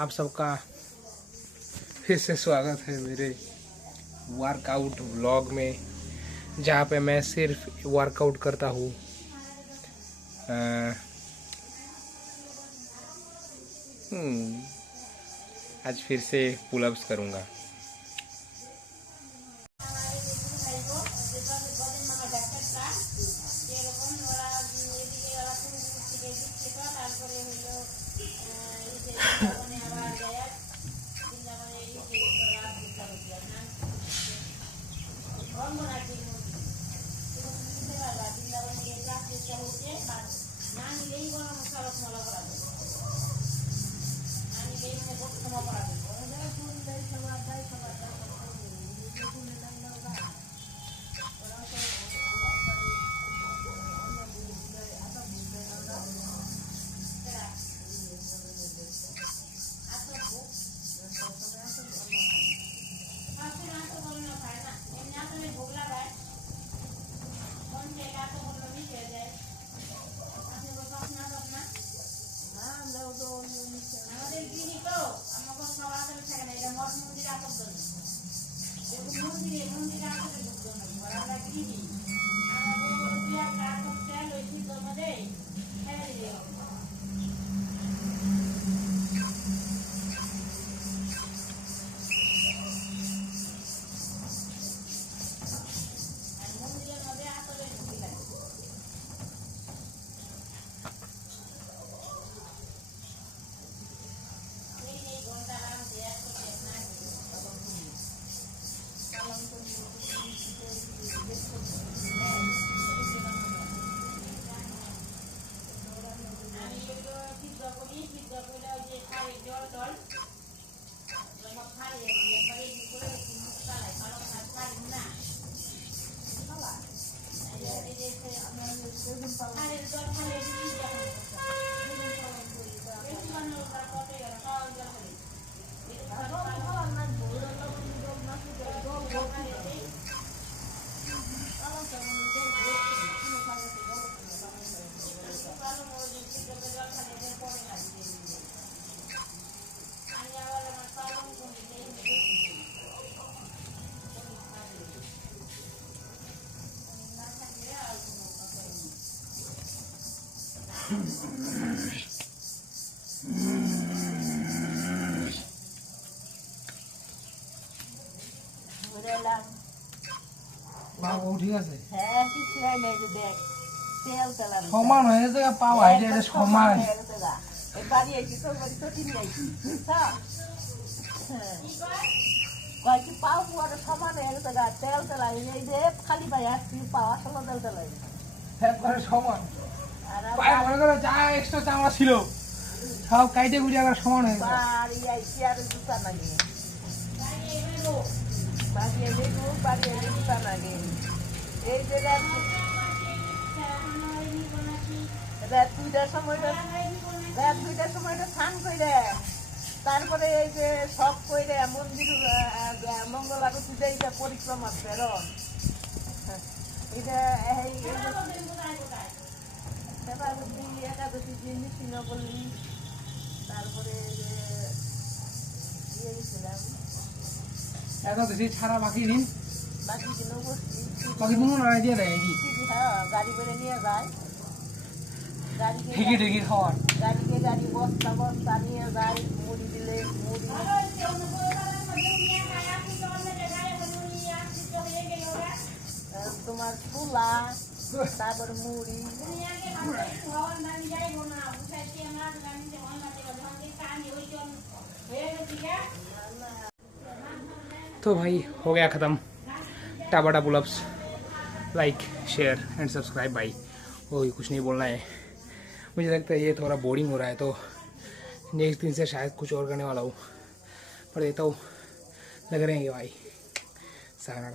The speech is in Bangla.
आप सबका फिर से स्वागत है मेरे वर्कआउट व्लॉग में, जहाँ पे मैं सिर्फ वर्कआउट करता हूँ। आज फिर से पुलअप्स करूँगा। ঠিক আছে, সমান হয়ে গেছে, পাও হাইটে সমান। পাও পুয়াটা সমান হয়ে গেছে, তেল তেলাই এই যে খালি পাই আসছি পাওয়া সমান তেল তেলাই সমান। মনে করো যা এক্সট্রা চামড়া ছিল সব কাইটে গুড়ি আবার সমান হয়ে গেছে। জুতা নাগে বাড়িয়ে জুতা নাগে এই যে রাত দুইটার সময়টা স্নান করে তারপরে এই যে সব করে মন্দির মঙ্গল আরতি এইটা পরিক্রমা প্রেরণ এটা একাদশী দিন সিংহপল্লী, তারপরে গিয়েছিলাম একাদশী ছাড়া বাকি দিনও দিয়ে দেয় নাকি? গাড়ি করে নিয়ে যায়, গাড়ি বস্তা নিয়ে যায়, মুড়ি দিলে মুড়ি তোমার তুলা, তারপর মুড়ি। तो भाई हो गया ख़त्म Tabata pullups. Like share and subscribe भाई, वही कुछ नहीं बोलना है। मुझे लगता है ये थोड़ा बोरिंग हो रहा है, तो नेक्स्ट दिन से शायद कुछ और करने वाला हूँ, पर देता हूँ लग रहे हैं भाई। सारा